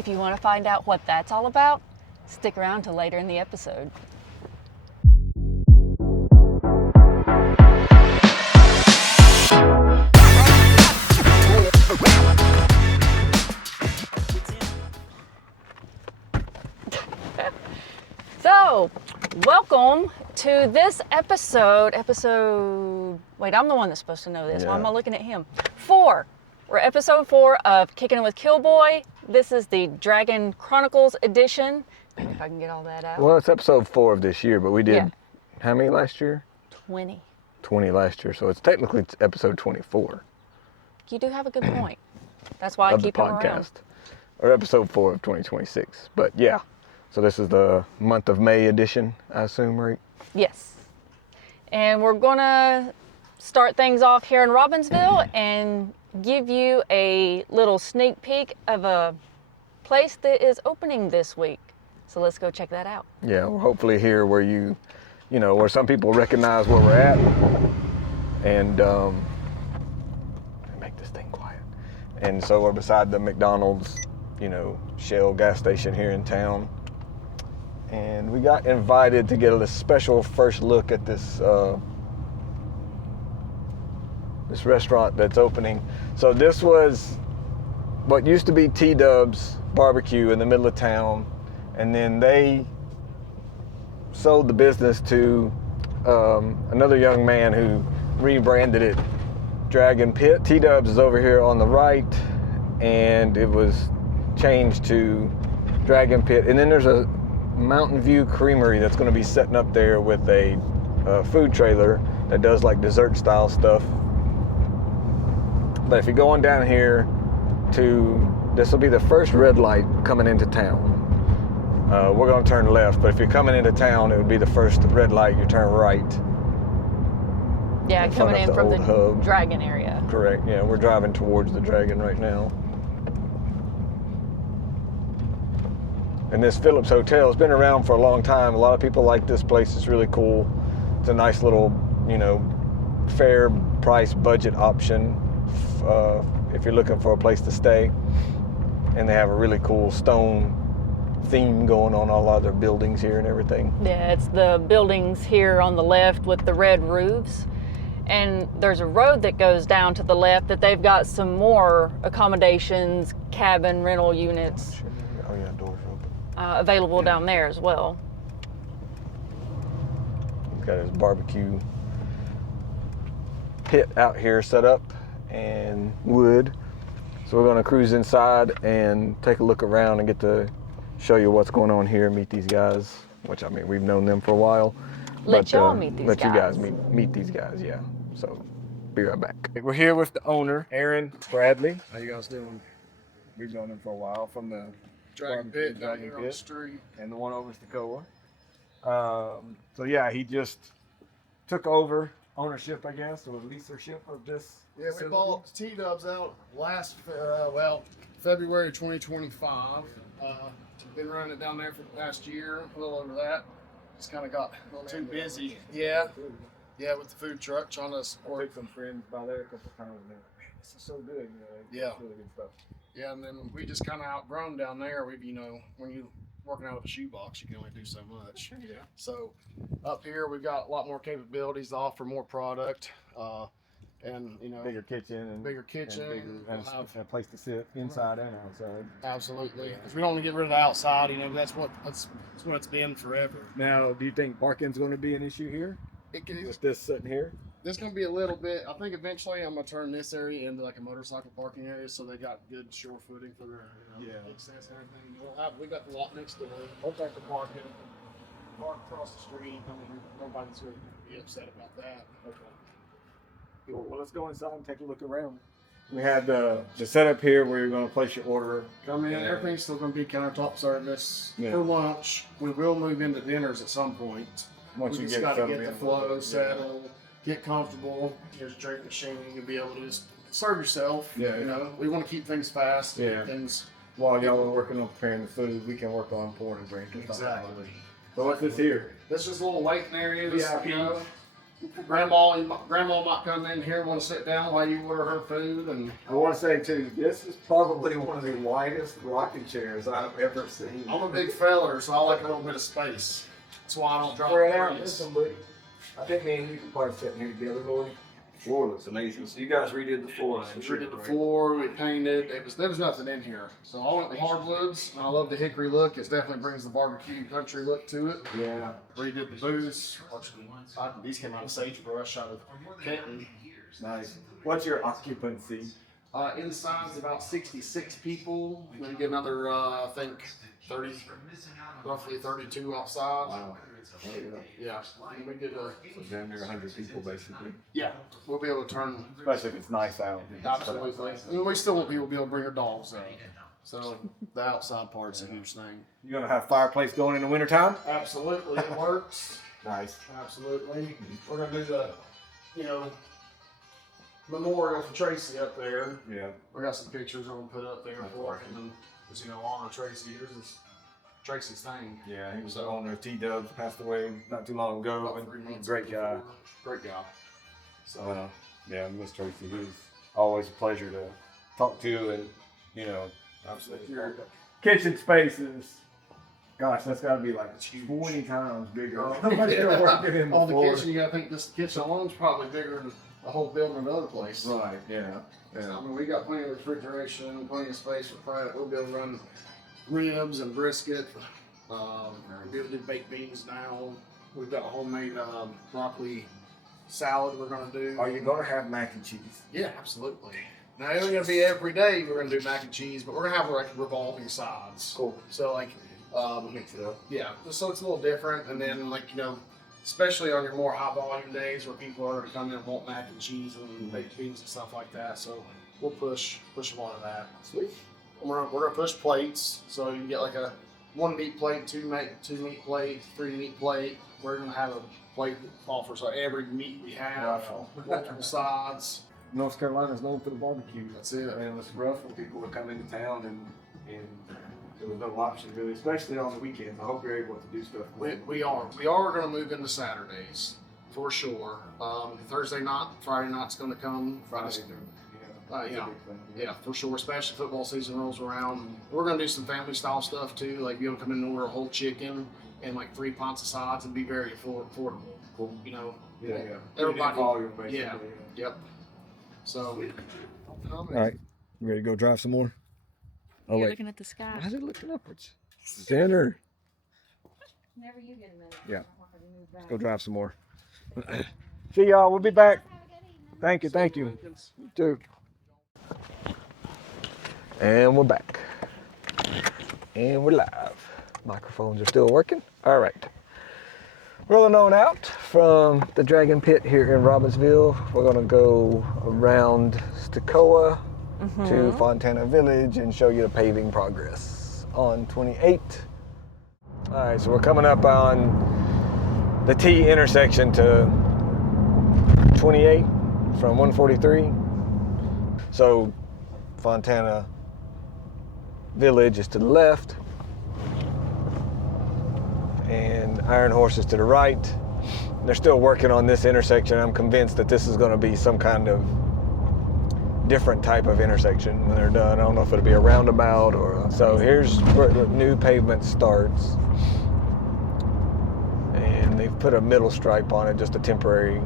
If you want to find out what that's all about, stick around till later in the episode. So, welcome to this episode. Wait, I'm the one that's supposed to know this. Why am I looking at him? 4. We're episode 4 of Kickin with Killboy. This is the Dragon Chronicles edition. If I can get all that out. Well, it's episode 4 of this year, but we did how many last year? 20. 20 last year, so it's technically episode 24. You do have a good point. That's why I keep him around. Or episode 4 of 2026. But yeah, so this is the month of May edition, I assume, right? Yes. And we're gonna start things off here in Robbinsville and give you a little sneak peek of a place that is opening this week. So let's go check that out. Yeah, we'll hopefully here where you know, where some people recognize where we're at. And make this thing quiet. And so we're beside the McDonald's, you know, Shell gas station here in town. And we got invited to get a special first look at this this restaurant that's opening. So this was what used to be T-Dub's Barbecue in the middle of town, and then they sold the business to another young man who rebranded it Dragon Pit. T-Dub's is over here on the right, and it was changed to Dragon Pit. And then there's a Mountain View Creamery that's going to be setting up there with a food trailer that does like dessert style stuff. But if you go on down here this will be the first red light coming into town. We're going to turn left, but if you're coming into town, it would be the first red light. You turn right. Yeah, coming in from the hub. Dragon area. Correct. Yeah, we're driving towards the Dragon right now. And this Phillips Hotel has been around for a long time. A lot of people like this place. It's really cool. It's a nice little, you know, fair price budget option if you're looking for a place to stay. And they have a really cool stone theme going on all of their buildings here and everything. Yeah, it's the buildings here on the left with the red roofs. And there's a road that goes down to the left that they've got some more accommodations, cabin rental units. Oh yeah, doors open. Available down there as well. He's got his barbecue pit out here set up and wood. So we're gonna cruise inside and take a look around and get to show you what's going on here, meet these guys, which I mean, we've known them for a while. Let y'all meet these guys. Let you guys meet these guys, yeah. So be right back. We're here with the owner, Aaron Bradley. How you guys doing? We've known him for a while from the Dragon Pit down here on the street. And the one over Stacoa. So yeah, he just took over ownership, I guess, or leasership of this. Yeah, we bought T-Dubs out last, February 2025. Been running it down there for the past year, a little over that. Just kind of got a little too busy. Yeah, with the food truck, trying to support. I took some friends by there a couple times and they're like, man, this is so good. You know, yeah. Really good stuff. Yeah, and then we just kind of outgrown down there. We, you know, when you're working out of a shoebox, you can only do so much. Yeah. So up here, we've got a lot more capabilities to offer more product. And you know, bigger kitchen and a place to sit inside and outside. Absolutely, because we don't want to get rid of the outside. You know, that's what it's been forever. Now, do you think parking's going to be an issue here? With this sitting here? There's going to be a little bit. I think eventually I'm going to turn this area into like a motorcycle parking area, so they got good shore footing for their access and everything. We got the lot next door. We'll take the parking, park across the street. I mean, nobody's going to be upset about that. Okay. Cool. Well, let's go inside and take a look around. We have the setup here where you're going to place your order. Come in. Everything's still going to be countertop service for lunch. We will move into dinners at some point. Once we you just got to get the flow settled, get comfortable. There's a drink machine. You'll be able to just serve yourself. Yeah. You know, we want to keep things fast. Yeah. Things. While y'all are working on preparing the food, we can work on pouring and drinking. Exactly. So what's this here? This is a little waiting area. VIP. Grandma might come in here, want to sit down while you order her food, and I want to say too, this is probably one of the widest rocking chairs I've ever seen. I'm a big feller, so I like a little bit of space. That's why I don't drop Spread out, trees. listen, buddy. I think me and you can probably sit here together, Lord. Floor looks amazing. So you guys redid the floor. We redid the floor, we painted. There was nothing in here. So I went with hardwoods, and I love the hickory look. It definitely brings the barbecue country look to it. Yeah. Redid the booths. These came out of sagebrush out of Kickin. Nice. What's your occupancy? Inside's about 66 people. We're gonna get another, I think, roughly 32 outside. Wow. Yeah, we did Damn near 100 people basically. yeah, we'll be able to turn. Especially if it's nice out. Absolutely. And we still want people to be able to bring their dogs out. So the outside part's a huge thing. You gonna have fireplace going in the wintertime? Absolutely, it works. Nice. Absolutely. We're gonna do the, memorial for Tracy up there. Yeah. We got some pictures we're gonna put up there for him, and just honor Tracy. This is Tracy's thing. Yeah, he was the owner of T-Dubs, passed away not too long ago. About 3 months Great guy. before. Great guy. So Yeah, Miss Tracy, he was always a pleasure to talk to, and absolutely. kitchen spaces. Gosh, that's got to be like 20 times bigger. Oh, How much you're working in On the the floor. kitchen, you gotta think this kitchen alone's probably bigger than the whole building of the other place. Right. Yeah. Yeah. I mean, we got plenty of refrigeration, plenty of space for prep. We'll be able to run ribs and brisket. We'll be able to do baked beans now. We've got a homemade broccoli salad we're gonna do. Are you gonna have mac and cheese? Yeah, absolutely. Now, it ain't gonna be every day we're gonna do mac and cheese, but we're gonna have like revolving sides. Cool. So like, Mix it up. yeah, so it's a little different. And then especially on your more high volume days where people are gonna come in and want mac and cheese and baked beans and stuff like that. So we'll push a lot of that. Sweet. We're gonna push plates, so you can get like a 1 meat plate, 2 meat plate, 3 meat plate. We're gonna have a plate that offers every meat we have, multiple sides. North Carolina's known for the barbecue. That's it. I mean, it was rough when people would come into town and there was no option really, especially on the weekends. I hope you're able to do stuff. We are gonna move into Saturdays for sure. Thursday night, Friday night's gonna come. Friday's Yeah, for sure. Especially football season rolls around. We're gonna do some family style stuff too. Like be able to come in and order a whole chicken and like 3 pints of sides and be very affordable. Cool. Yeah. Everybody. Volume, basically. Yeah. Yep. So. All right. You ready to go drive some more? Oh, You're wait. looking at the sky. Why is it looking upwards? Center. Whenever you get a minute. Yeah. Let's go drive some more. See y'all. We'll be back. Thank you. Thank you. You too. And we're back. And we're live. Microphones are still working. All right. Rolling on out from the Dragon Pit here in Robbinsville. We're gonna go around Stokoa to Fontana Village and show you the paving progress on 28. All right, so we're coming up on the T intersection to 28 from 143. So Fontana Village is to the left and Iron Horse is to the right. They're still working on this intersection. I'm convinced that this is going to be some kind of different type of intersection when they're done. I don't know if it'll be a roundabout or so. Here's where the new pavement starts, and they've put a middle stripe on it, just a temporary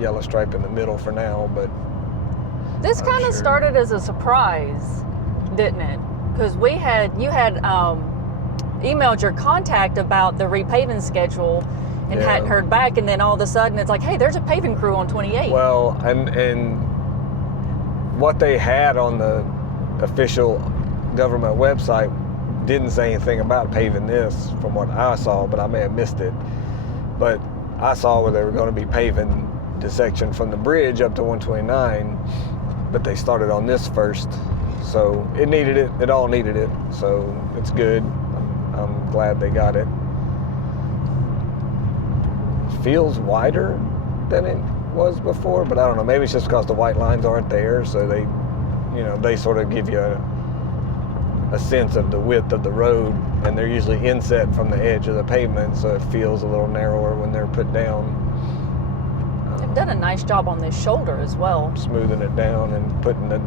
yellow stripe in the middle for now. But This kind of started as a surprise, didn't it? Because you had emailed your contact about the repaving schedule and hadn't heard back, and then all of a sudden it's like, hey, there's a paving crew on 28. Well, and what they had on the official government website didn't say anything about paving this from what I saw, but I may have missed it. But I saw where they were going to be paving the section from the bridge up to 129, but they started on this first. So it needed it. It all needed it. So it's good. I'm glad they got it. Feels wider than it was before, but I don't know. Maybe it's just because the white lines aren't there, so they sort of give you a sense of the width of the road, and they're usually inset from the edge of the pavement, so it feels a little narrower when they're put down. They've done a nice job on this shoulder as well. Smoothing it down and putting the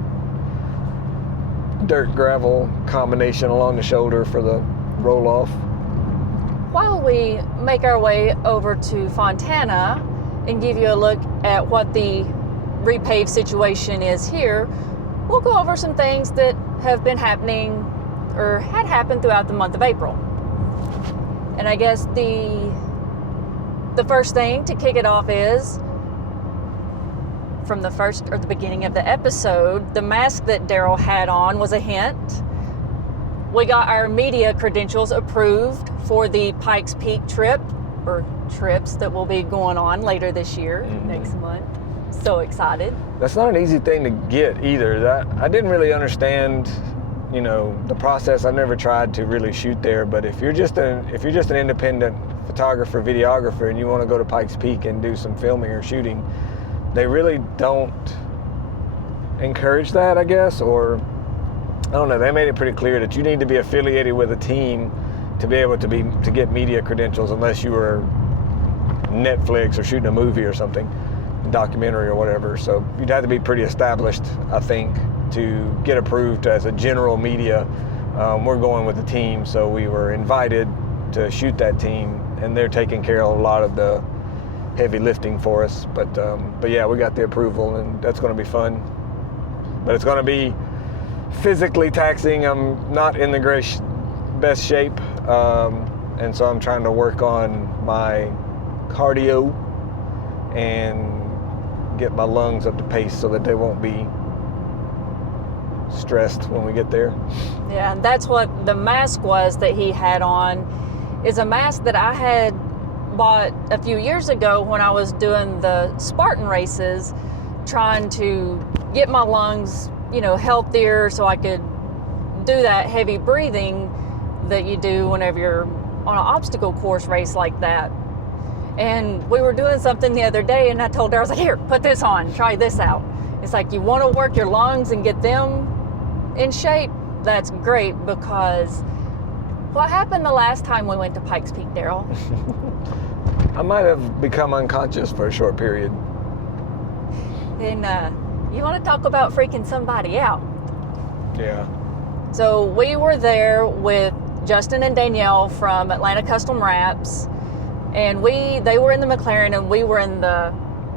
dirt gravel combination along the shoulder for the roll off. While we make our way over to Fontana and give you a look at what the repave situation is here, we'll go over some things that have been happening or had happened throughout the month of April. And I guess the first thing to kick it off is, from the beginning of the episode, the mask that Darryl had on was a hint. We got our media credentials approved for the Pikes Peak trip, or trips that will be going on later this year, next month. So excited. That's not an easy thing to get either. I didn't really understand, the process. I never tried to really shoot there, but if you're just an independent photographer, videographer, and you want to go to Pikes Peak and do some filming or shooting, they really don't encourage that, I guess, or I don't know. They made it pretty clear that you need to be affiliated with a team to be able to get media credentials, unless you were Netflix or shooting a movie or something, documentary or whatever. So you'd have to be pretty established, I think, to get approved as a general media. We're going with the team, so we were invited to shoot that team, and they're taking care of a lot of the heavy lifting for us. But yeah, we got the approval, and that's going to be fun. But it's going to be physically taxing. I'm not in the best shape, and so I'm trying to work on my cardio and get my lungs up to pace so that they won't be stressed when we get there. Yeah, and that's what the mask was that he had on, is a mask that I had bought a few years ago when I was doing the Spartan races, trying to get my lungs, healthier so I could do that heavy breathing that you do whenever you're on an obstacle course race like that. And we were doing something the other day, and I told her, I was like, here, put this on, try this out. It's like, you want to work your lungs and get them in shape? That's great, because what happened the last time we went to Pikes Peak, Darryl? I might have become unconscious for a short period. And you want to talk about freaking somebody out. Yeah. So we were there with Justin and Danielle from Atlanta Custom Wraps, and they were in the McLaren and we were in the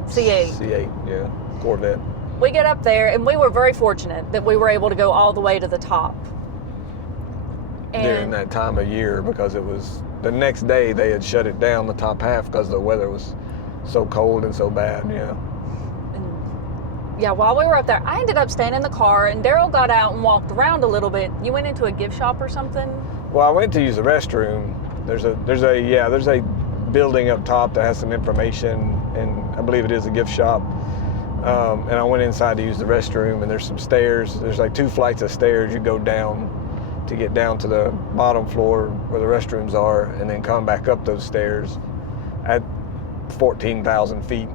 C8. C8, yeah, Corvette. We get up there, and we were very fortunate that we were able to go all the way to the top. And during that time of year, because it was the next day they had shut it down, the top half, because the weather was so cold and so bad. Yeah, while we were up there, I ended up staying in the car, and Darryl got out and walked around a little bit. You went into a gift shop or something? Well, I went to use the restroom. There's a building up top that has some information, and I believe it is a gift shop. And I went inside to use the restroom, and there's some stairs. There's like 2 flights of stairs you go down to get down to the bottom floor where the restrooms are, and then come back up those stairs at 14,000 feet.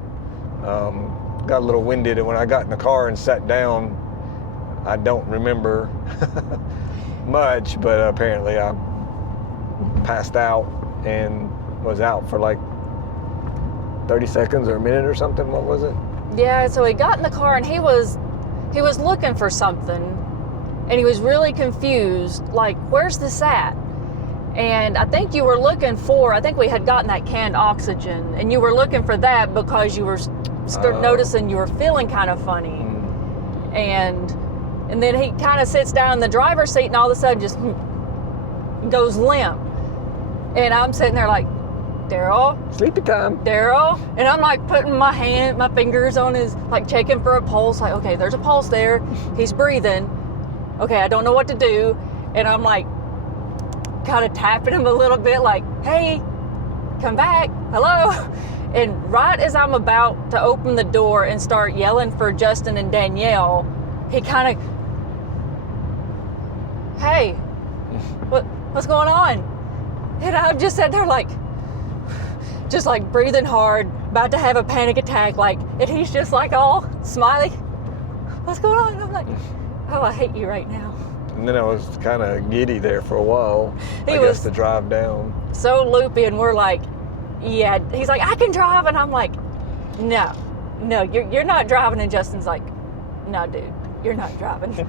Got a little winded, and when I got in the car and sat down, I don't remember much, but apparently I passed out and was out for like 30 seconds or a minute or something. What was it? Yeah, so he got in the car, and he was looking for something, and he was really confused, like, where's this at? And I think you were looking for, I think we had gotten that canned oxygen, and you were looking for that because you were noticing you were feeling kind of funny. And then he kind of sits down in the driver's seat, and all of a sudden just goes limp. And I'm sitting there like, Darryl? Sleepy time. Darryl? And I'm like putting my fingers on his, like checking for a pulse, like, okay, there's a pulse there. He's breathing. Okay, I don't know what to do. And I'm like kind of tapping him a little bit, like, hey, come back, hello. And right as I'm about to open the door and start yelling for Justin and Danielle, he kind of, hey, what's going on? And I just sat there like, just like breathing hard, about to have a panic attack, like, and he's just like all smiley. What's going on? And I'm like, oh, I hate you right now. And then I was kind of giddy there for a while. He I was guess to drive down. so loopy, and we're like, yeah. He's like, I can drive, and I'm like, no, you're not driving. And Justin's like, no, dude, you're not driving.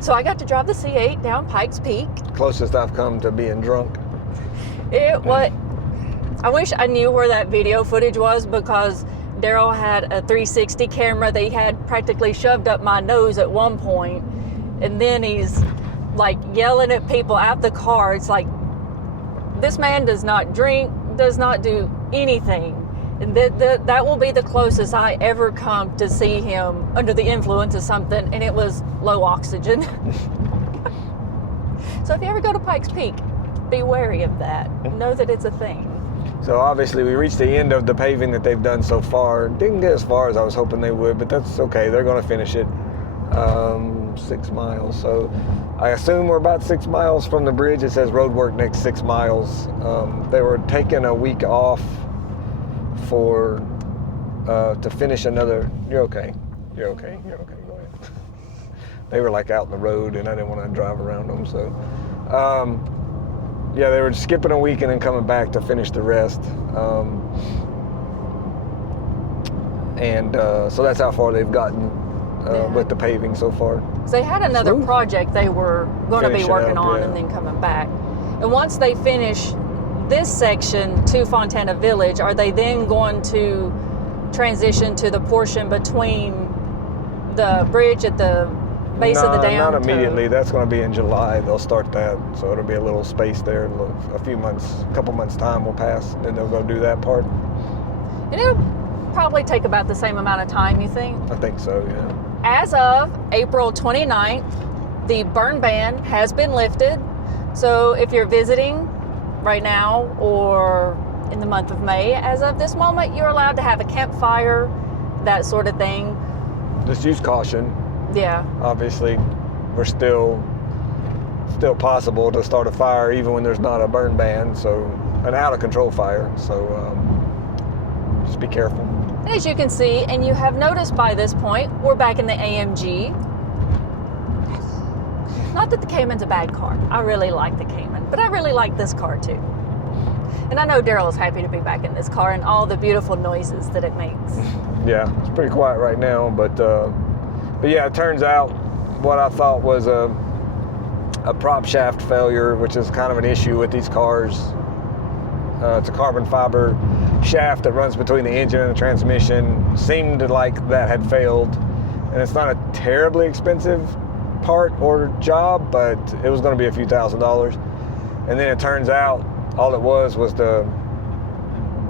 So I got to drive the C8 down Pikes Peak. Closest I've come to being drunk. I wish I knew where that video footage was, because Darryl had a 360 camera that he had practically shoved up my nose at one point, and then he's like yelling at people out the car. It's like, this man does not drink, does not do anything, and that will be the closest I ever come to see him under the influence of something, and it was low oxygen. So if you ever go to Pikes Peak, be wary of that. Know that it's a thing. So obviously we reached the end of the paving that they've done so far. Didn't get as far as I was hoping they would, but that's okay. They're going to finish it. 6 miles. So I assume we're about 6 miles from the bridge. It says road work next 6 miles. They were taking a week off for to finish another. You're okay. You're okay. You're okay. Go ahead. They were like out in the road, and I didn't want to drive around them. So. Yeah, they were skipping a week and then coming back to finish the rest. So that's how far they've gotten with the paving so far. So they had another project they were going to be working on and then coming back. And once they finish this section to Fontana Village, are they then going to transition to the portion between the bridge at the base of the dam? Not immediately. That's going to be in July. They'll start that, so it'll be a little space there. A couple months time will pass, and then they'll go do that part. And it'll probably take about the same amount of time, you think? I think so, yeah. As of April 29th, the burn ban has been lifted. So if you're visiting right now or in the month of May, as of this moment, you're allowed to have a campfire, that sort of thing. Just use caution. Yeah. Obviously, we're still possible to start a fire even when there's not a burn ban, so an out of control fire. So just be careful. As you can see, and you have noticed by this point, we're back in the AMG. Not that the Cayman's a bad car. I really like the Cayman, but I really like this car too. And I know Darryl is happy to be back in this car and all the beautiful noises that it makes. Yeah, it's pretty quiet right now, but yeah, it turns out what I thought was a prop shaft failure, which is kind of an issue with these cars. It's a carbon fiber shaft that runs between the engine and the transmission. Seemed like that had failed, and it's not a terribly expensive part or job, but it was going to be a few $1,000s. And then it turns out all it was the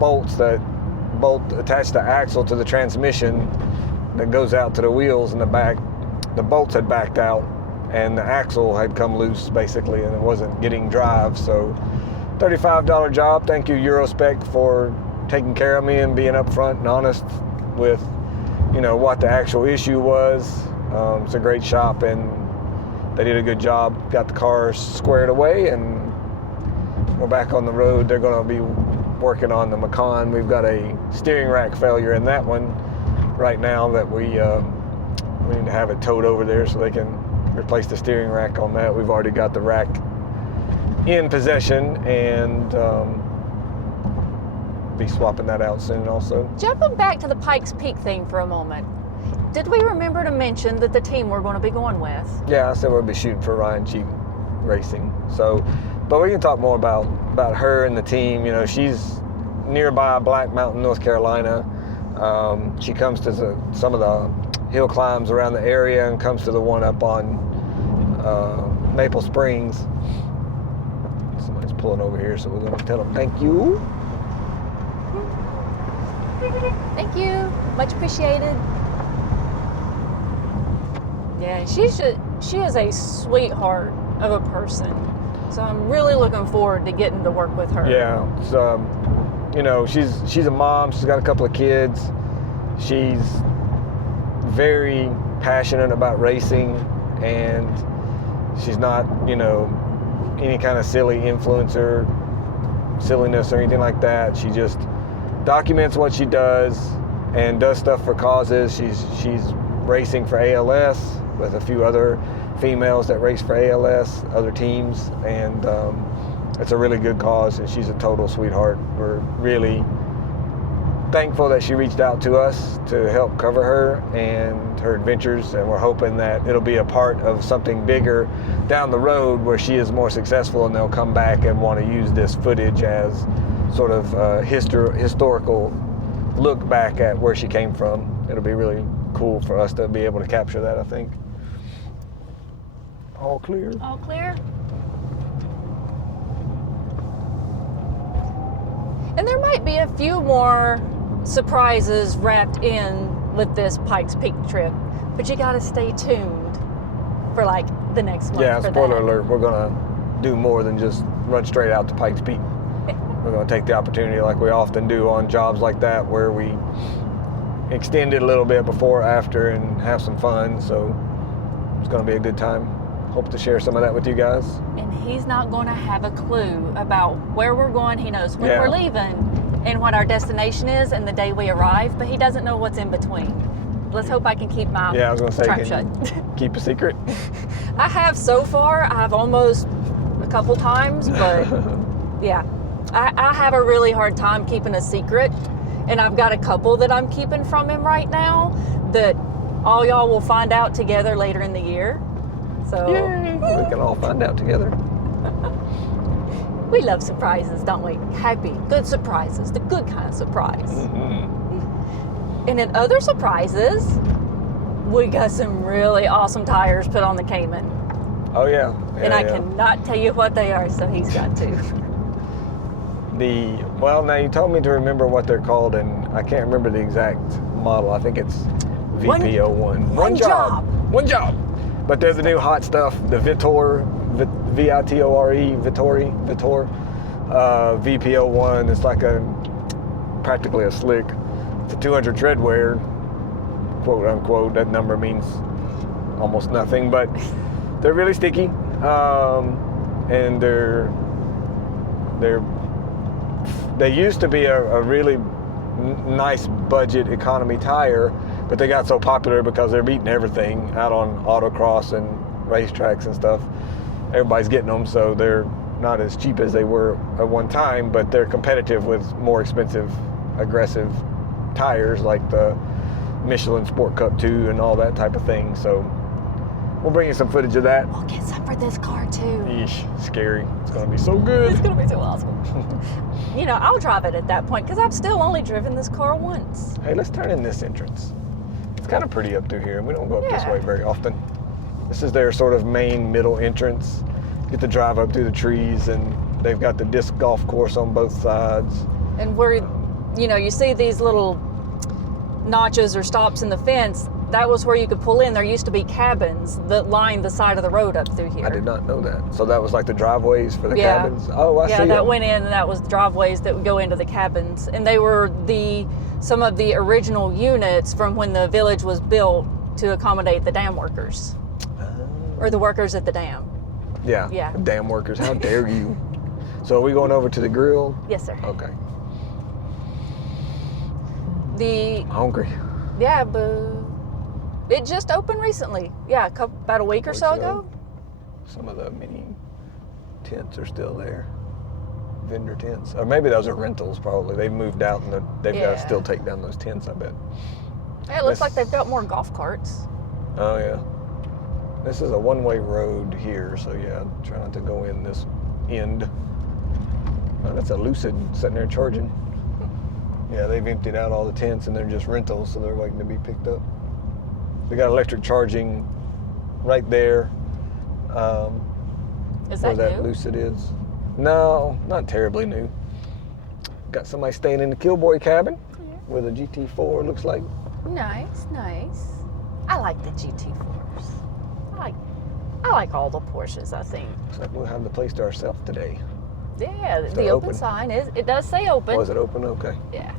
bolts that bolt attached the axle to the transmission that goes out to the wheels in the back. The bolts had backed out and the axle had come loose basically, and it wasn't getting drive. So $35 job. Thank you, Eurospec, for taking care of me and being upfront and honest with, what the actual issue was. It's a great shop and they did a good job. Got the car squared away and we're back on the road. They're going to be working on the Macan. We've got a steering rack failure in that one right now that we need to have it towed over there so they can replace the steering rack on that. We've already got the rack in possession and be swapping that out soon also. Jumping back to the Pikes Peak thing for a moment, did we remember to mention that the team we're going to be going with? Yeah, I said we'll be shooting for Ryan Cheek Racing. So, but we can talk more about her and the team. She's nearby Black Mountain, North Carolina. She comes to some of the hill climbs around the area and comes to the one up on Maple Springs. Somebody's pulling over here, so we're going to tell them thank you. Thank you. Much appreciated. Yeah, she is a sweetheart of a person. So I'm really looking forward to getting to work with her. Yeah, she's a mom. She's got a couple of kids. She's very passionate about racing, and she's not, any kind of silly influencer, silliness or anything like that. She just documents what she does and does stuff for causes. She's racing for ALS with a few other females that race for ALS, other teams, and it's a really good cause, and she's a total sweetheart. We're really thankful that she reached out to us to help cover her and her adventures, and we're hoping that it'll be a part of something bigger down the road where she is more successful, and they'll come back and want to use this footage as sort of historical look back at where she came from. It'll be really cool for us to be able to capture that, I think. All clear. All clear. And there might be a few more surprises wrapped in with this Pikes Peak trip, but you got to stay tuned for like the next month. Yeah, for spoiler that. alert, we're going to do more than just run straight out to Pikes Peak. We're going to take the opportunity, like we often do on jobs like that, where we extend it a little bit before, after, and have some fun. So it's going to be a good time. Hope to share some of that with you guys. And he's not going to have a clue about where we're going. He knows when we're leaving and what our destination is and the day we arrive, but he doesn't know what's in between. Let's hope I can keep my I was going to say, trap can shut. you keep a secret? I have so far. I've almost a couple times, but yeah. I have a really hard time keeping a secret, and I've got a couple that I'm keeping from him right now that all y'all will find out together later in the year. So Yay! We can all find out together. we love surprises, don't we? Happy, good surprises, the good kind of surprise. Mm-hmm. And in other surprises, we got some really awesome tires put on the Cayman. Oh yeah. And I cannot tell you what they are, so he's got to. Now you told me to remember what they're called, and I can't remember the exact model. I think it's VP01. One job. One job. But they're the new hot stuff, the Vitore, V-I-T-O-R-E, Vitore, VP01. It's like practically a slick. It's a 200 tread wear, quote unquote. That number means almost nothing, but they're really sticky, and they used to be a really nice budget economy tire, but they got so popular because they're beating everything out on autocross and racetracks and stuff. Everybody's getting them, so they're not as cheap as they were at one time, but they're competitive with more expensive, aggressive tires like the Michelin Sport Cup 2 and all that type of thing. So we'll bring you some footage of that. We'll get some for this car too. Eesh, scary. It's gonna be so good. It's gonna be so awesome. You know, I'll drive it at that point because I've still only driven this car once. Hey, let's turn in this entrance. It's kind of pretty up through here, and we don't go up this way very often. This is their sort of main middle entrance. You get to drive up through the trees, and they've got the disc golf course on both sides. And where, you know, you see these little notches or stops in the fence, that was where you could pull in. There used to be cabins that lined the side of the road up through here. I did not know that. So that was like the driveways for the cabins? Oh, I see. Yeah, that went in, and that was driveways that would go into the cabins. And they were some of the original units from when the village was built to accommodate the dam workers. Or the workers at the dam. Yeah. Dam workers, how dare you? So are we going over to the grill? Yes, sir. Okay. Hungry. Yeah, but it just opened recently. Yeah, about a week or so ago. Some of the mini tents are still there. Vendor tents. Or maybe those are rentals, probably. They've moved out, and they've got to still take down those tents, I bet. Hey, it looks like they've got more golf carts. Oh, yeah. This is a one-way road here, so yeah, try not to go in this end. Oh, that's a Lucid sitting there charging. Yeah, they've emptied out all the tents, and they're just rentals, so they're waiting to be picked up. They got electric charging right there. Is that where that new? Lucid is. No, not terribly new. Got somebody staying in the Killboy cabin with a GT4, looks like. Nice. I like the GT4s. I like all the Porsches, I think. Looks like we'll have the place to ourselves today. Yeah, the open sign it does say open. Was it open? Okay. Yeah.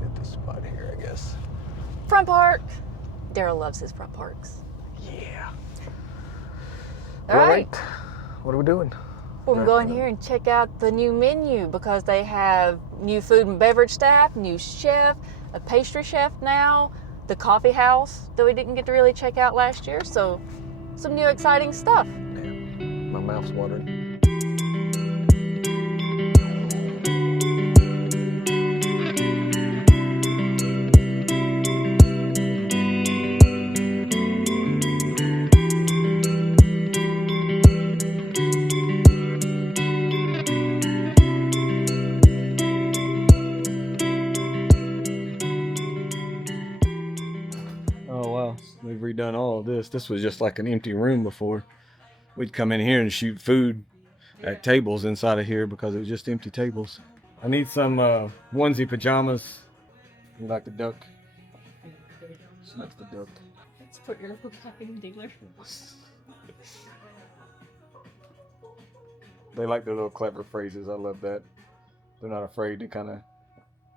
Get this spot here, I guess. Front park. Darryl loves his front parks. Yeah. All right. What are we doing? We're going to go in here and check out the new menu because they have new food and beverage staff, new chef, a pastry chef now. the coffee house that we didn't get to really check out last year. So some new exciting stuff. Man, my mouth's watering. We've redone all of this. This was just like an empty room before. We'd come in here and shoot food at tables inside of here because it was just empty tables. I need some onesie pajamas. You like the duck? She likes the duck. Let's put your vacuum dealer. They like their little clever phrases. I love that. They're not afraid to kind of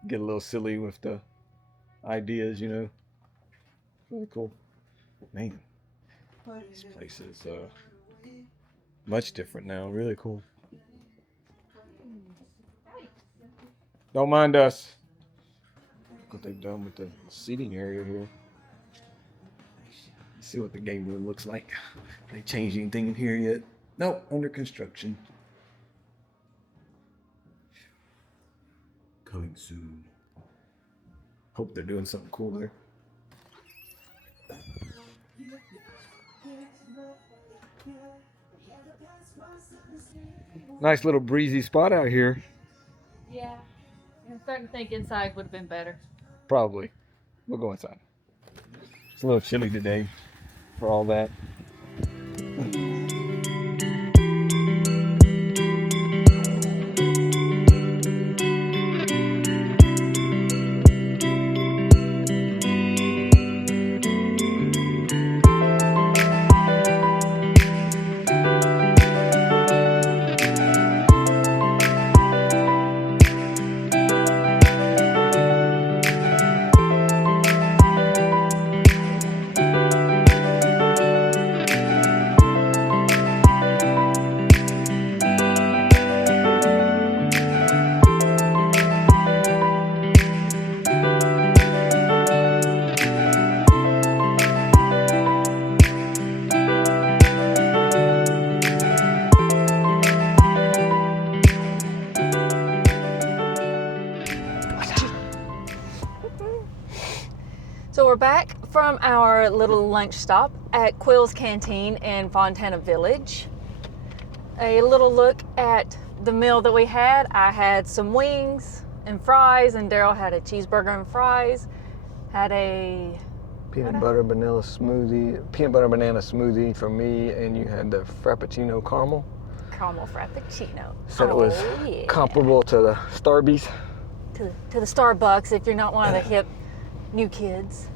get a little silly with the ideas, you know. Really cool. Man, this place is much different now. Really cool. Don't mind us. Look what they've done with the seating area here. Let's see what the game room looks like. They changed anything in here yet? Nope, under construction. Coming soon. Hope they're doing something cool there. Nice little breezy spot out here. Yeah. I'm starting to think inside would have been better. Probably. We'll go inside. It's a little chilly today for all that. So we're back from our little lunch stop at Quill's Canteen in Fontana Village. A little look at the meal that we had. I had some wings and fries, and Darryl had a cheeseburger and fries. Had a peanut butter banana smoothie for me, and you had the Frappuccino caramel. Caramel Frappuccino. Said it was comparable to the Starbucks. To the Starbucks if you're not one of the hip new kids.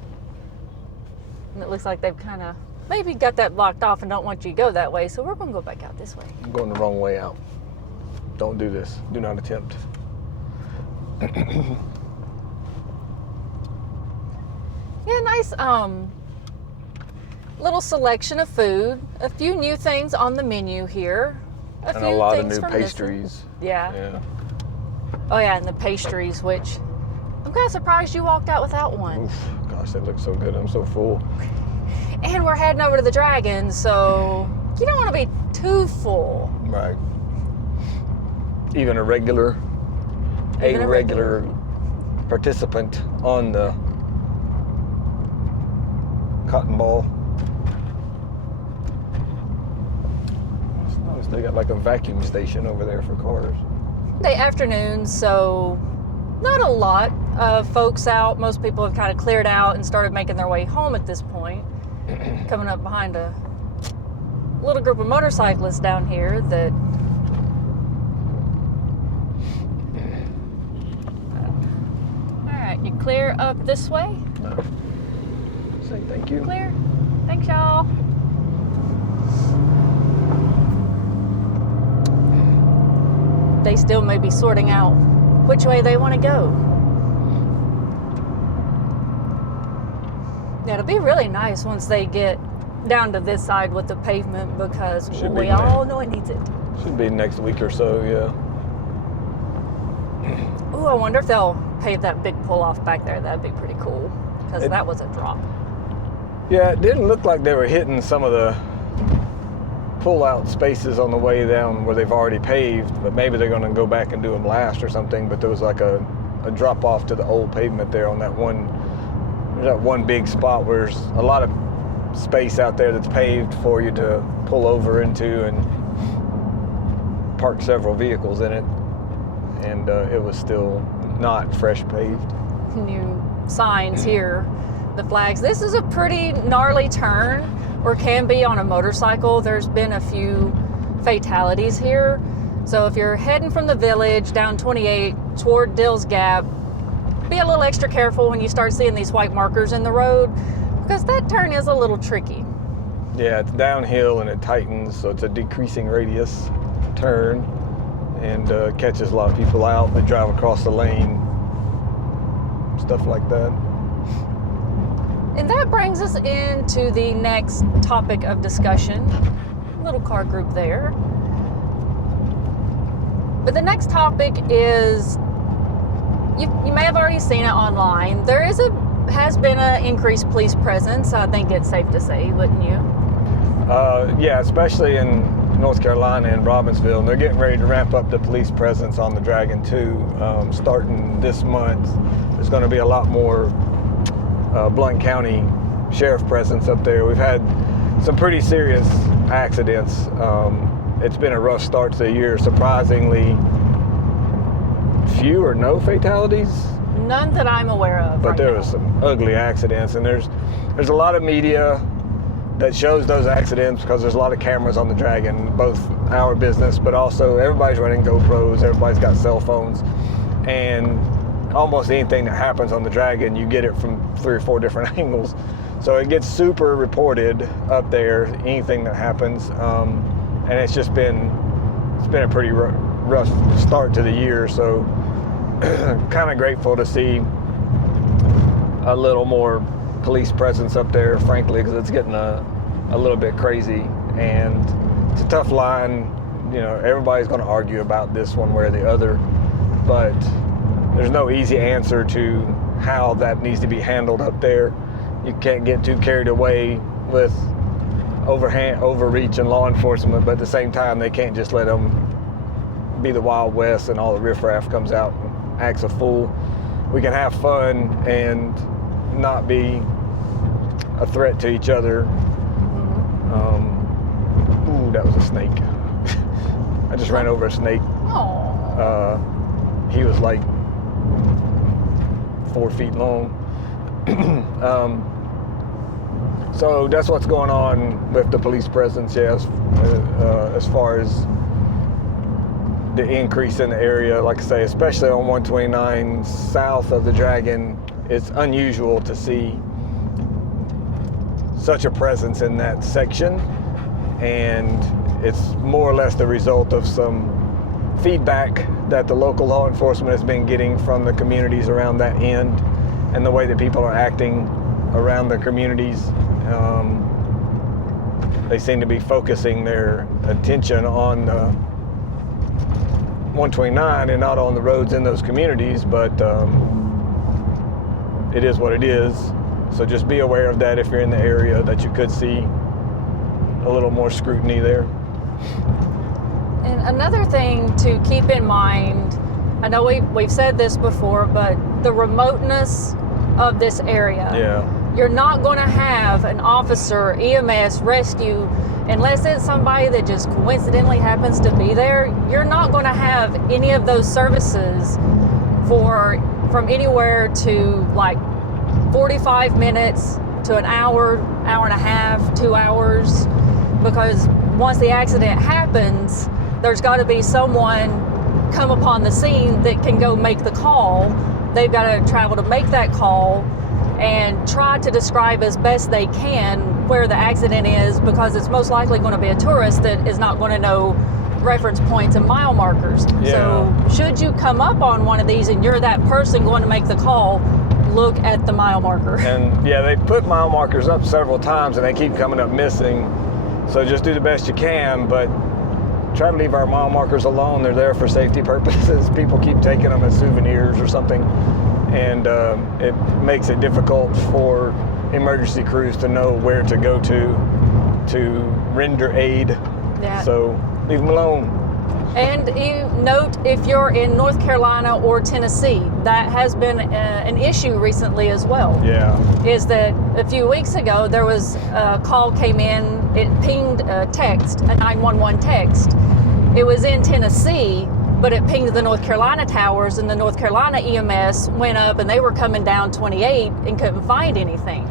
And it looks like they've kind of maybe got that blocked off and don't want you to go that way, so we're going to go back out this way. I'm going the wrong way out. Don't do this. Do not attempt. Yeah, nice little selection of food. A few new things on the menu here. And a lot of new pastries. Yeah. Oh yeah, and the pastries, which I'm kind of surprised you walked out without one. Oof, gosh, they look so good. I'm so full. And we're heading over to the Dragon, so you don't want to be too full. Right. Even a regular participant on the cotton ball. It's nice. They got like a vacuum station over there for cars. Day afternoon, so not a lot of folks out. Most people have kind of cleared out and started making their way home at this point. Coming up behind a little group of motorcyclists down here that Alright, you clear up this way? No. Say thank you. Clear. Thanks, y'all. They still may be sorting out which way they want to go. Yeah, it'll be really nice once they get down to this side with the pavement because we all know it needs it. Should be next week or so, yeah. Ooh, I wonder if they'll repave that big pull-off back there. That'd be pretty cool, because that was a drop. Yeah, it didn't look like they were hitting some of the pull-out spaces on the way down where they've already paved, but maybe they're going to go back and do them last or something. But there was like a drop-off to the old pavement there on that one big spot where there's a lot of space out there that's paved for you to pull over into and park several vehicles in it. And it was still not fresh paved. New signs here, the flags. This is a pretty gnarly turn, or can be on a motorcycle. There's been a few fatalities here. So if you're heading from the village down 28 toward Dill's Gap, be a little extra careful when you start seeing these white markers in the road, because that turn is a little tricky. Yeah, it's downhill and it tightens, so it's a decreasing radius turn, and catches a lot of people out that drive across the lane, stuff like that. And that brings us into the next topic of discussion. Little car group there. But the next topic is, you may have already seen it online. There has been an increased police presence. I think it's safe to say, wouldn't you? Yeah, especially in North Carolina and Robbinsville. And they're getting ready to ramp up the police presence on the Dragon too. Starting this month, there's going to be a lot more Blount County Sheriff presence up there. We've had some pretty serious accidents. It's been a rough start to the year. Surprisingly, few or no fatalities. None that I'm aware of. But there was some ugly accidents, and there's a lot of media that shows those accidents because there's a lot of cameras on the Dragon, both our business, but also everybody's running GoPros, everybody's got cell phones, and almost anything that happens on the Dragon, you get it from 3 or 4 different angles. So it gets super reported up there, anything that happens, and it's been a pretty rough start to the year. So kind of grateful to see a little more police presence up there, frankly, because it's getting a little bit crazy, and it's a tough line. You know, everybody's going to argue about this one way or the other, but there's no easy answer to how that needs to be handled up there. You can't get too carried away with overreach and law enforcement, but at the same time, they can't just let them be the Wild West and all the riffraff comes out and acts a fool. We can have fun and not be a threat to each other. Ooh, that was a snake. I just ran over a snake. He was like 4 feet long. So that's what's going on with the police presence, yes, as far as the increase in the area. Like I say, especially on 129 south of the Dragon, it's unusual to see such a presence in that section, and it's more or less the result of some feedback that the local law enforcement has been getting from the communities around that end, and the way that people are acting around their communities. They seem to be focusing their attention on 129 and not on the roads in those communities, but it is what it is. So just be aware of that if you're in the area, that you could see a little more scrutiny there. And another thing to keep in mind, I know we've said this before, but the remoteness of this area. Yeah. You're not going to have an officer, EMS, rescue, unless it's somebody that just coincidentally happens to be there. You're not going to have any of those services from anywhere to like 45 minutes to an hour, hour and a half, 2 hours, because once the accident happens, there's got to be someone come upon the scene that can go make the call. They've got to travel to make that call and try to describe as best they can where the accident is, because it's most likely going to be a tourist that is not going to know reference points and mile markers. Yeah. So should you come up on one of these and you're that person going to make the call, look at the mile marker. And yeah, they put mile markers up several times and they keep coming up missing. So just do the best you can, but try to leave our mile markers alone. They're there for safety purposes. People keep taking them as souvenirs or something, and it makes it difficult for emergency crews to know where to go to render aid. Yeah. So leave them alone. And you note, if you're in North Carolina or Tennessee, that has been an issue recently as well. Yeah. Is that a few weeks ago there was a call came in, it pinged a text, a 911 text. It was in Tennessee, but it pinged the North Carolina towers, and the North Carolina EMS went up and they were coming down 28 and couldn't find anything.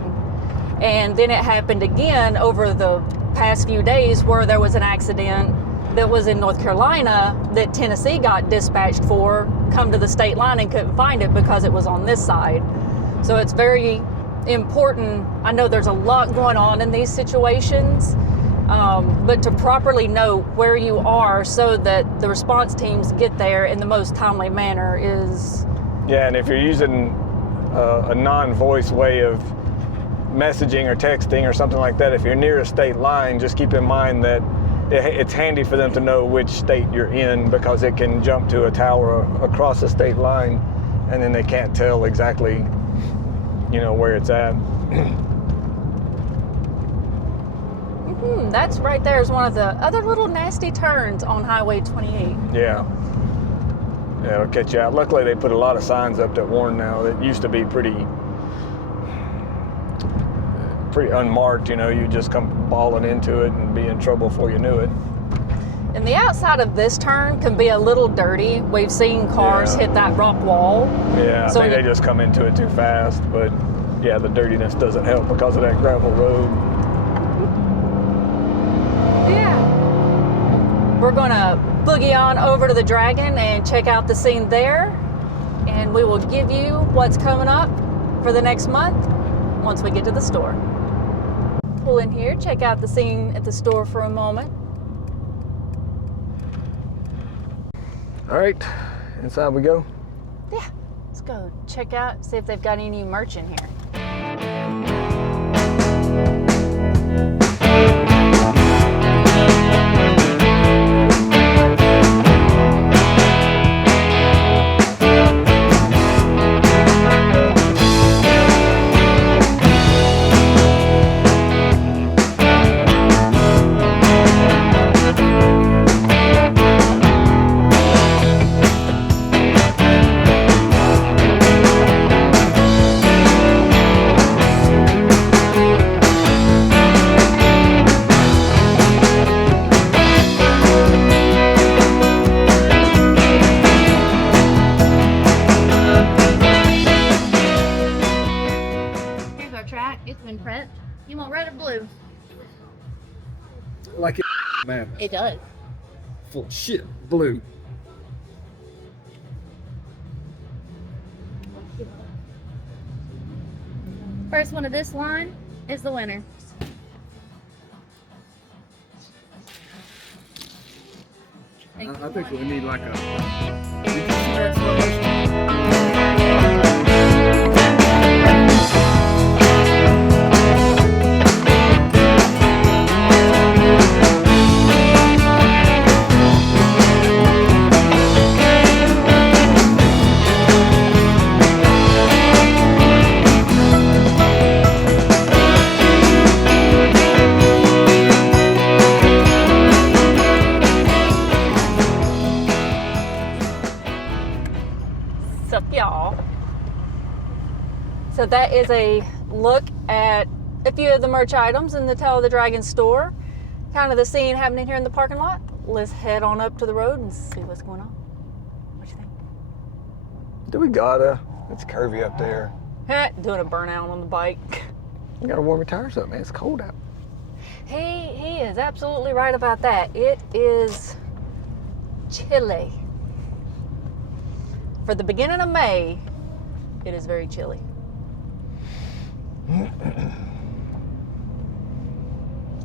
And then it happened again over the past few days where there was an accident that was in North Carolina that Tennessee got dispatched for, come to the state line and couldn't find it because it was on this side. So it's very important. I know there's a lot going on in these situations, but to properly know where you are so that the response teams get there in the most timely manner is... Yeah, and if you're using a non-voice way of messaging or texting or something like that, if you're near a state line, just keep in mind that it's handy for them to know which state you're in, because it can jump to a tower across the state line and then they can't tell exactly, where it's at. That's right there is one of the other little nasty turns on Highway 28. Yeah. Yeah, it'll catch you out. Luckily, they put a lot of signs up that warn now. It used to be pretty unmarked, you just come balling into it and be in trouble before you knew it. And the outside of this turn can be a little dirty. We've seen cars hit that rock wall. Yeah, I So think they just come into it too fast, but yeah, the dirtiness doesn't help because of that gravel road. Yeah. We're gonna boogie on over to the Dragon and check out the scene there, and we will give you what's coming up for the next month once we get to the store. Pull in here, check out the scene at the store for a moment. All right, inside we go. Yeah, let's go check out, see if they've got any new merch in here. It's been prepped. You want red or blue? Like it matters. It does. Full of shit. Blue. First one of this line is the winner. I think we need like a... Y'all. So that is a look at a few of the merch items in the Tail of the Dragon store. Kind of the scene happening here in the parking lot. Let's head on up to the road and see what's going on. What you think? Do we gotta? It's curvy up there. Doing a burnout on the bike. You gotta warm your tires up, man. It's cold out. He is absolutely right about that. It is chilly. For the beginning of May, it is very chilly. It's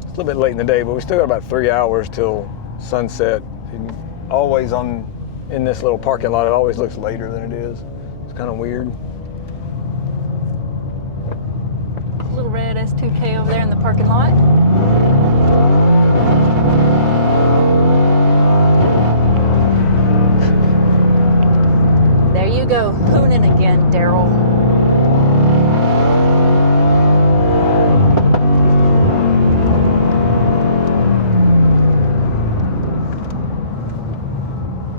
a little bit late in the day, but we still got about 3 hours till sunset. And always in this little parking lot, it always looks later than it is. It's kind of weird. Little red S2K over there in the parking lot. you go hooning again, Darryl.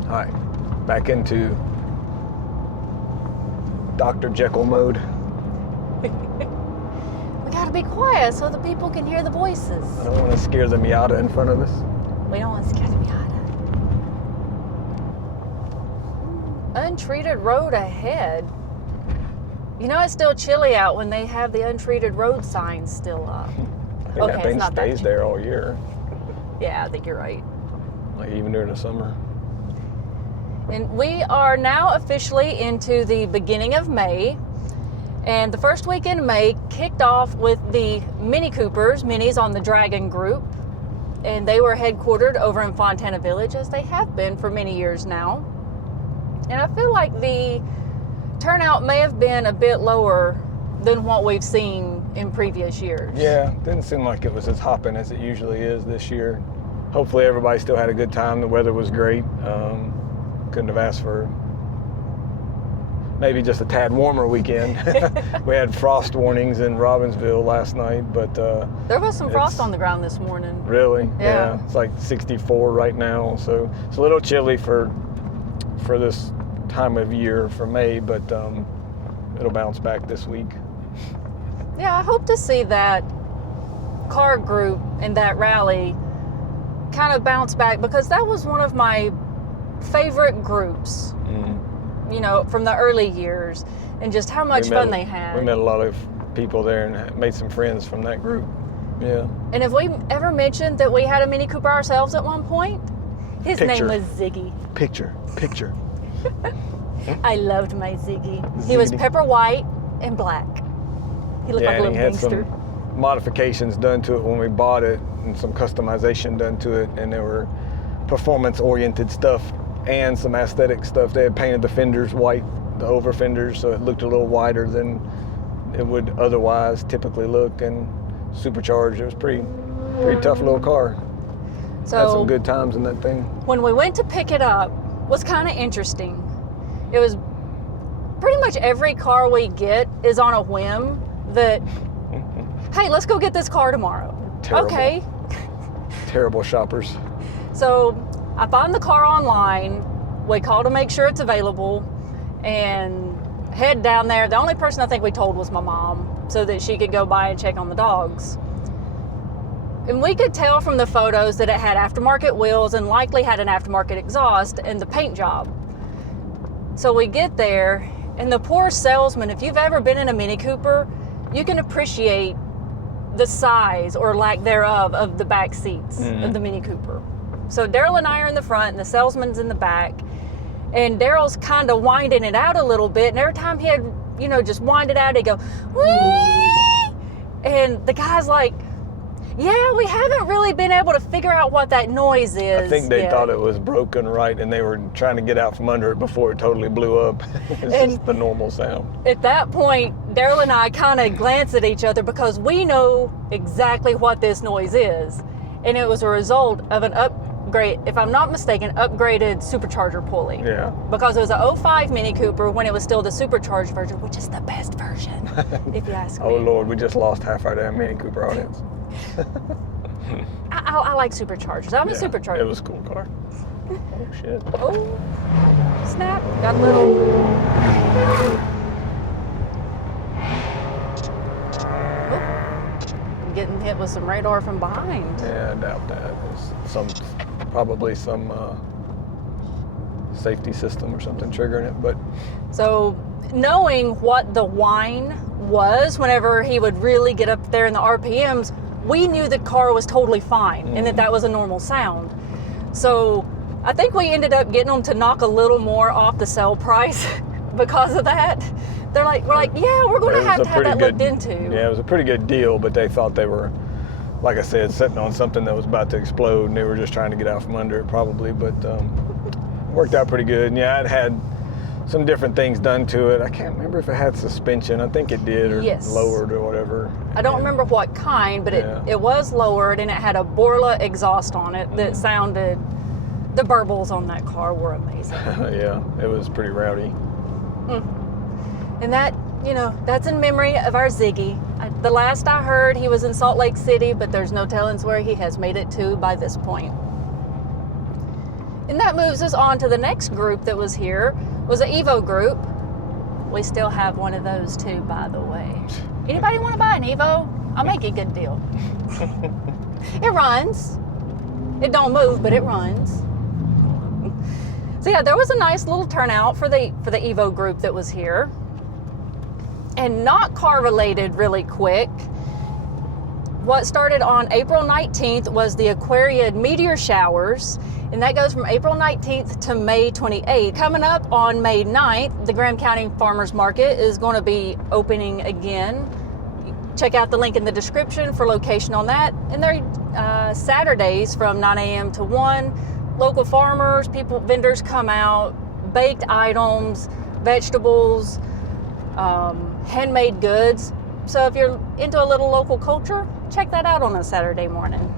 All right, back into Dr. Jekyll mode. We gotta be quiet so the people can hear the voices. I don't want to scare the Miata in front of us. We don't want to scare the Miata. Untreated road ahead. You know, it's still chilly out when they have the untreated road signs still up. I think that thing stays there all year. Yeah, I think you're right. Like even during the summer. And we are now officially into the beginning of May. And the first week in May kicked off with the Mini Coopers, Minis on the Dragon group. And they were headquartered over in Fontana Village, as they have been for many years now. And I feel like the turnout may have been a bit lower than what we've seen in previous years. Yeah, didn't seem like it was as hopping as it usually is this year. Hopefully everybody still had a good time. The weather was great. Couldn't have asked for maybe just a tad warmer weekend. We had frost warnings in Robbinsville last night, but there was some frost on the ground this morning. Really? Yeah. It's like 64 right now, so it's a little chilly for this time of year for May, but it'll bounce back this week. Yeah, I hope to see that car group and that rally kind of bounce back, because that was one of my favorite groups, you know, from the early years, and just how much fun they had. We met a lot of people there and made some friends from that group. Yeah. And have we ever mentioned that we had a Mini Cooper ourselves at one point? His name was Ziggy. Picture. I loved my Ziggy. He was pepper white and black. He looked like a little he had gangster. some modifications done to it when we bought it, and some customization done to it, and there were performance-oriented stuff and some aesthetic stuff. They had painted the fenders white, the over fenders, so it looked a little wider than it would otherwise typically look, and supercharged. It was pretty tough little car. So had some good times in that thing. When we went to pick it up, was kind of interesting. It was pretty much every car we get is on a whim that, hey, let's go get this car tomorrow. Terrible. Okay. Terrible shoppers. So I find the car online. We call to make sure it's available and head down there. The only person I think we told was my mom, so that she could go by and check on the dogs. And we could tell from the photos that it had aftermarket wheels and likely had an aftermarket exhaust and the paint job. So we get there, and the poor salesman, if you've ever been in a Mini Cooper, you can appreciate the size or lack thereof of the back seats of the Mini Cooper. So Darryl and I are in the front, and the salesman's in the back, and Darryl's kind of winding it out a little bit, and every time he had, you know, just wind it out, he'd go, whee! And the guy's like, yeah, we haven't really been able to figure out what that noise is. I think they thought it was broken, right, and they were trying to get out from under it before it totally blew up. It's just the normal sound. At that point, Darryl and I kind of glanced at each other, because we know exactly what this noise is. And it was a result of an upgrade, if I'm not mistaken, upgraded supercharger pulley. Yeah. Because it was a 05 Mini Cooper when it was still the supercharged version, which is the best version, if you ask me. Oh, Lord, we just lost half our damn Mini Cooper audience. I like superchargers. I'm a supercharger. It was a cool car. Oh, shit. Oh, snap. Got a little... Oh, I'm getting hit with some radar from behind. Yeah, I doubt that. There's probably some safety system or something triggering it, but... So, knowing what the whine was whenever he would really get up there in the RPMs, we knew the car was totally fine and that was a normal sound. So I think we ended up getting them to knock a little more off the sell price because of that. We're like, yeah, we're going to have that looked into. Yeah, it was a pretty good deal, but they thought they were, like I said, sitting on something that was about to explode, and they were just trying to get out from under it probably, but worked out pretty good. And yeah, it had some different things done to it. I can't remember if it had suspension. I think it did, or lowered or whatever. I don't remember what kind, but it was lowered, and it had a Borla exhaust on it that sounded, the burbles on that car were amazing. Yeah, it was pretty rowdy. And that, that's in memory of our Ziggy. The last I heard, he was in Salt Lake City, but there's no telling where he has made it to by this point. And that moves us on to the next group that was here, was an Evo group. We still have one of those too, by the way. Anybody want to buy an Evo? I'll make you a good deal. It runs. It don't move, but it runs. So yeah, there was a nice little turnout for the Evo group that was here. And not car related really quick. What started on April 19th was the Aquariad meteor showers, and that goes from April 19th to May 28th. Coming up on May 9th, the Graham County Farmers Market is going to be opening again. Check out the link in the description for location on that. And they're Saturdays from 9 a.m. to 1. Local farmers, vendors come out, baked items, vegetables, handmade goods. So if you're into a little local culture, check that out on a Saturday morning.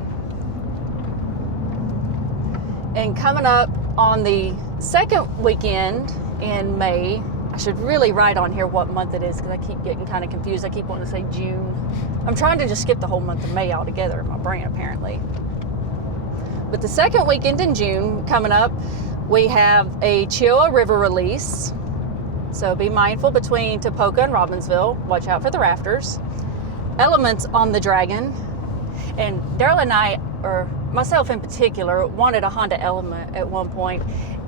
And coming up on the second weekend in May, I should really write on here what month it is because I keep getting kind of confused. I keep wanting to say June. I'm trying to just skip the whole month of May altogether in my brain, apparently. But the second weekend in June coming up, we have a Chioa River release. So be mindful between Topoka and Robbinsville. Watch out for the rafters. Elements on the Dragon. And Darryl and I, or myself in particular, wanted a Honda Element at one point,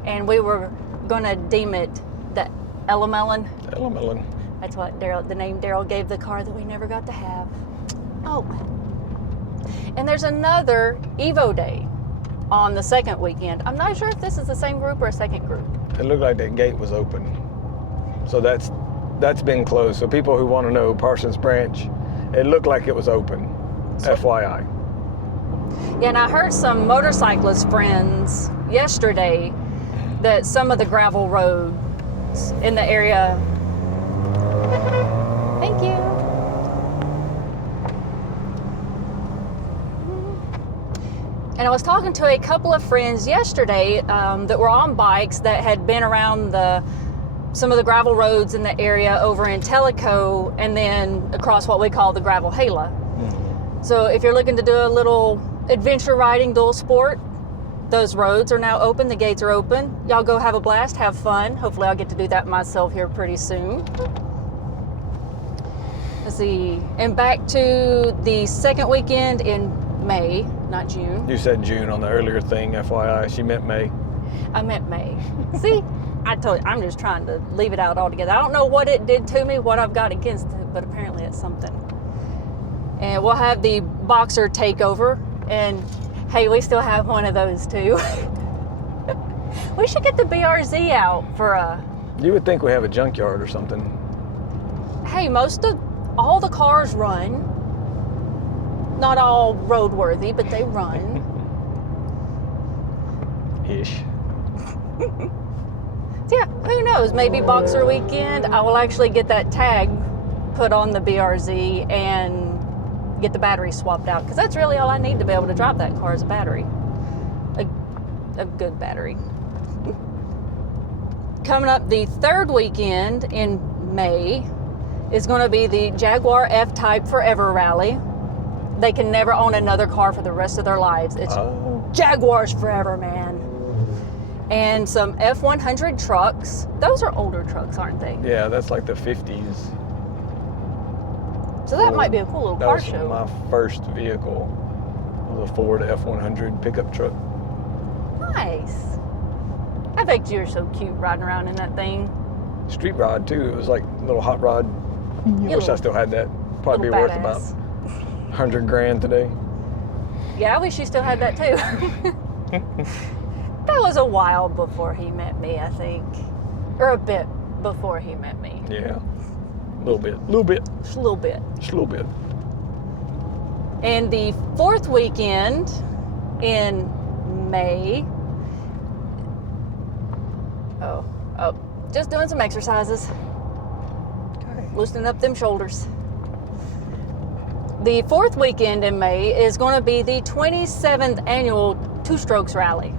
and we were going to deem it the Elemelon. Elemelon. That's what the name Darryl gave the car that we never got to have. Oh. And there's another Evo Day on the second weekend. I'm not sure if this is the same group or a second group. It looked like that gate was open. So that's been closed. So people who want to know Parsons Branch, it looked like it was open. FYI. Yeah, and I heard some motorcyclist friends yesterday that some of the gravel roads in the area. Thank you. And I was talking to a couple of friends yesterday that were on bikes that had been around some of the gravel roads in the area over in Tellico and then across what we call the gravel Hala. So if you're looking to do a little adventure riding dual sport, those roads are now open, the gates are open. Y'all go have a blast, have fun. Hopefully I'll get to do that myself here pretty soon. Let's see, and back to the second weekend in May, not June. You said June on the earlier thing, FYI. She meant May. I meant May. See, I told you, I'm just trying to leave it out altogether. I don't know what it did to me, what I've got against it, but apparently it's something. And we'll have the Boxer takeover, and hey, we still have one of those too. We should get the BRZ out for a... You would think we have a junkyard or something. Hey, all the cars run. Not all roadworthy, but they run. Ish. So yeah, who knows? Maybe Boxer weekend, I will actually get that tag put on the BRZ and get the battery swapped out, because that's really all I need to be able to drive that car is a battery. A good battery. Coming up the third weekend in May is going to be the Jaguar F-Type Forever Rally. They can never own another car for the rest of their lives. It's Jaguars forever, man. And some F100 trucks. Those are older trucks, aren't they? Yeah, that's like the 50s. So that might be a cool little car show. That was my first vehicle. It was a Ford F100 pickup truck. Nice. I bet you're so cute riding around in that thing. Street rod too. It was like a little hot rod. I wish I still had that. Probably be worth about 100 grand today. Yeah, I wish you still had that too. That was a while before he met me, I think. Or a bit before he met me. Yeah. A little bit. Just a little bit. Just a little bit. And the fourth weekend in May. Just doing some exercises. Okay. Loosening up them shoulders. The fourth weekend in May is going to be the 27th annual Two Strokes Rally.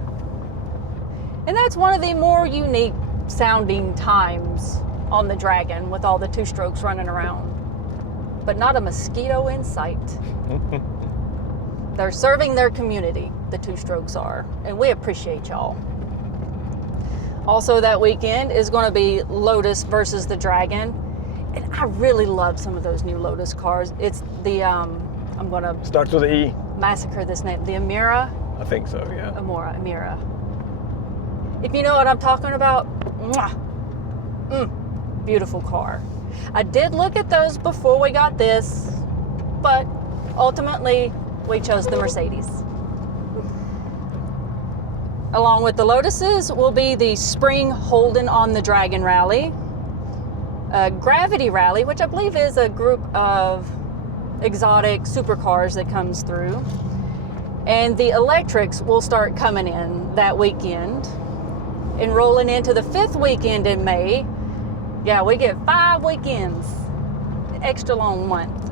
And that's one of the more unique sounding times on the Dragon with all the two-strokes running around. But not a mosquito in sight. They're serving their community, the two-strokes are, and we appreciate y'all. Also that weekend is going to be Lotus versus the Dragon, and I really love some of those new Lotus cars. It's the, I'm going to... Starts with an E. Massacre this name, the Amira. I think so, yeah. Amira. If you know what I'm talking about, mwah, beautiful car. I did look at those before we got this, but ultimately we chose the Mercedes. Along with the Lotuses will be the Spring Holden on the Dragon Rally, Gravity Rally, which I believe is a group of exotic supercars that comes through. And the electrics will start coming in that weekend. And rolling into the 5th weekend in May, yeah, we get 5 weekends, extra long month.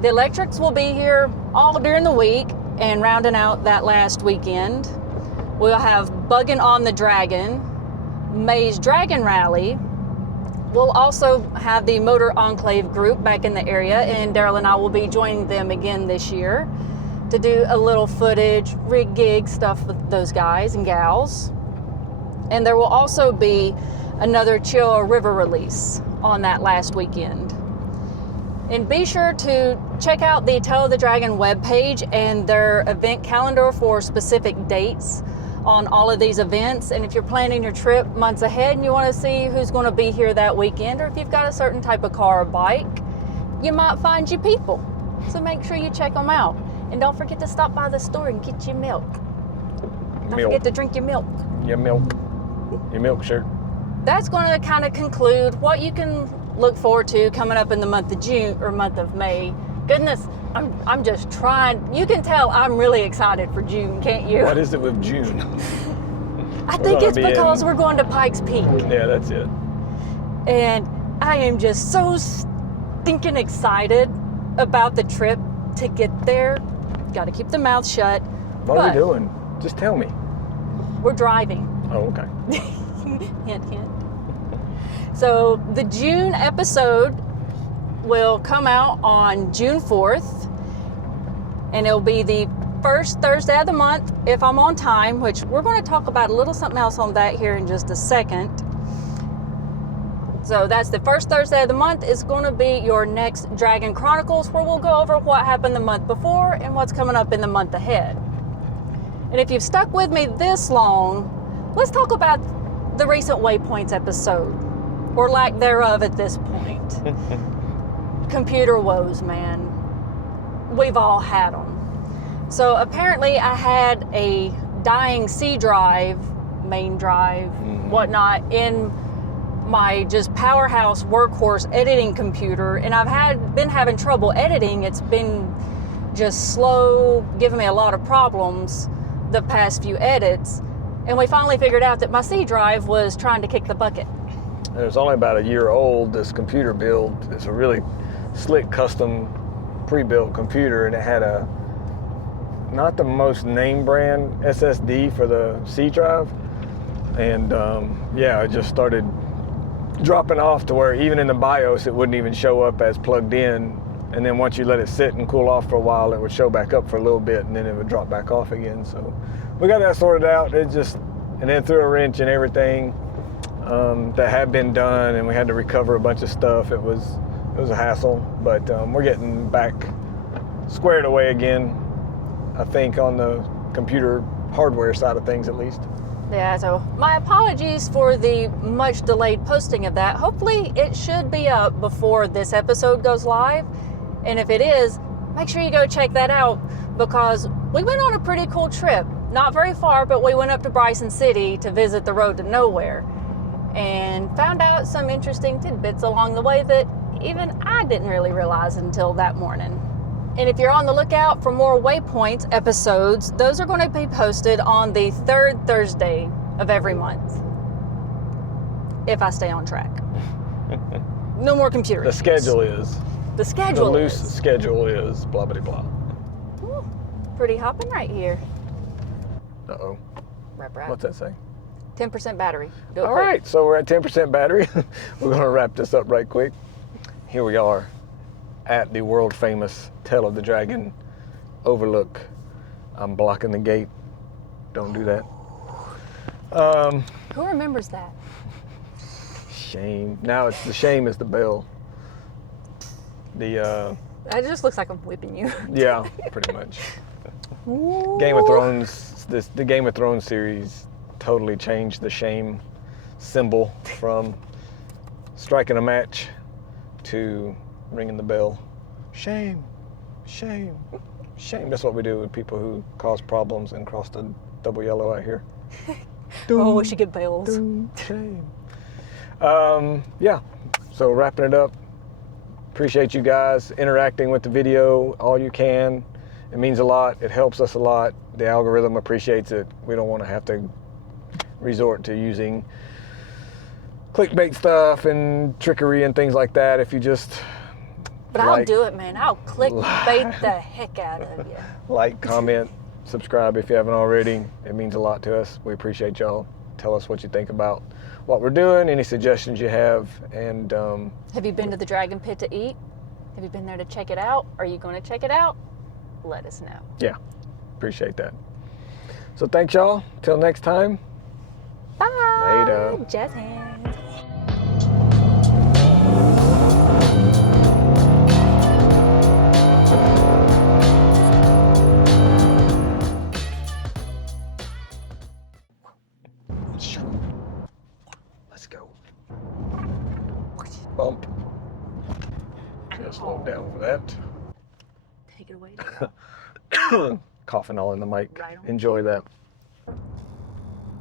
The electrics will be here all during the week and rounding out that last weekend. We'll have Buggin' on the Dragon, May's Dragon Rally. We'll also have the Motor Enclave group back in the area, and Darryl and I will be joining them again this year to do a little footage, rig gig stuff with those guys and gals. And there will also be another Chioa River release on that last weekend. And be sure to check out the Tale of the Dragon webpage and their event calendar for specific dates on all of these events. And if you're planning your trip months ahead and you want to see who's going to be here that weekend, or if you've got a certain type of car or bike, you might find you people. So make sure you check them out. And don't forget to stop by the store and get your milk. Don't forget to drink your milk. Your milk. Your milk shirt. That's going to kind of conclude what you can look forward to coming up in the month of June or month of May. Goodness, I'm just trying. You can tell I'm really excited for June, can't you? What is it with June? I think it's because we're going to Pikes Peak. Yeah, that's it. And I am just so stinking excited about the trip to get there. Got to keep the mouth shut. What are we doing? Just tell me. We're driving. Oh, okay. Hint, hint. So the June episode will come out on June 4th, and it'll be the first Thursday of the month if I'm on time, which we're going to talk about a little something else on that here in just a second. So that's the first Thursday of the month. Is going to be your next Dragon Chronicles, where we'll go over what happened the month before and what's coming up in the month ahead. And if you've stuck with me this long, let's talk about the recent Waypoints episode, or lack thereof at this point. Computer woes, man. We've all had them. So apparently I had a dying C drive, main drive, whatnot, in my just powerhouse workhorse editing computer, and I've been having trouble editing. It's been just slow, giving me a lot of problems the past few edits, and we finally figured out that my C drive was trying to kick the bucket. It was only about a year old, this computer build. It's a really slick, custom, pre-built computer, and it had not the most name brand SSD for the C drive, and it just started dropping off to where even in the BIOS it wouldn't even show up as plugged in, and then once you let it sit and cool off for a while, it would show back up for a little bit, and then it would drop back off again. So we got that sorted out. And then threw a wrench and everything that had been done, and we had to recover a bunch of stuff. It was a hassle, but we're getting back squared away again, I think, on the computer hardware side of things at least. Yeah, so my apologies for the much delayed posting of that. Hopefully it should be up before this episode goes live. And if it is, make sure you go check that out, because we went on a pretty cool trip. Not very far, but we went up to Bryson City to visit the Road to Nowhere and found out some interesting tidbits along the way that even I didn't really realize until that morning. And if you're on the lookout for more Waypoints episodes, those are going to be posted on the 3rd Thursday of every month, if I stay on track. No more computer The issues. schedule is. The schedule The loose is. schedule is blah, blah, blah. Ooh, pretty hopping right here. Uh-oh. Rap, rap. What's that say? 10% battery. Do it All quick. right, so we're at 10% battery. We're gonna wrap this up right quick. Here we are at the world famous Tail of the Dragon overlook. I'm blocking the gate. Don't do that. Who remembers that? Shame. Now it's the shame is the bell. The It just looks like I'm whipping you. yeah, pretty much. Game of Thrones. The Game of Thrones series totally changed the shame symbol from striking a match to ringing the bell. Shame, shame, shame. That's what we do with people who cause problems and cross the double yellow out here. Oh, we should get bells. Shame. Yeah, so wrapping it up. Appreciate you guys interacting with the video all you can. It means a lot. It helps us a lot. The algorithm appreciates it. We don't want to have to resort to using clickbait stuff and trickery and things like that. If you just But I'll do it, man. I'll clickbait the heck out of you. like, comment, subscribe if you haven't already. It means a lot to us. We appreciate y'all. Tell us what you think about what we're doing, any suggestions you have, and Have you been to the Dragon Pit to eat? Have you been there to check it out? Are you going to check it out? Let us know. yeah, appreciate that. So thanks y'all. Till next time. Bye. Later. Jazz hands. Let's go. Bump. Just slow down for that. Take it away. Coughing all in the mic. Right on. Enjoy that.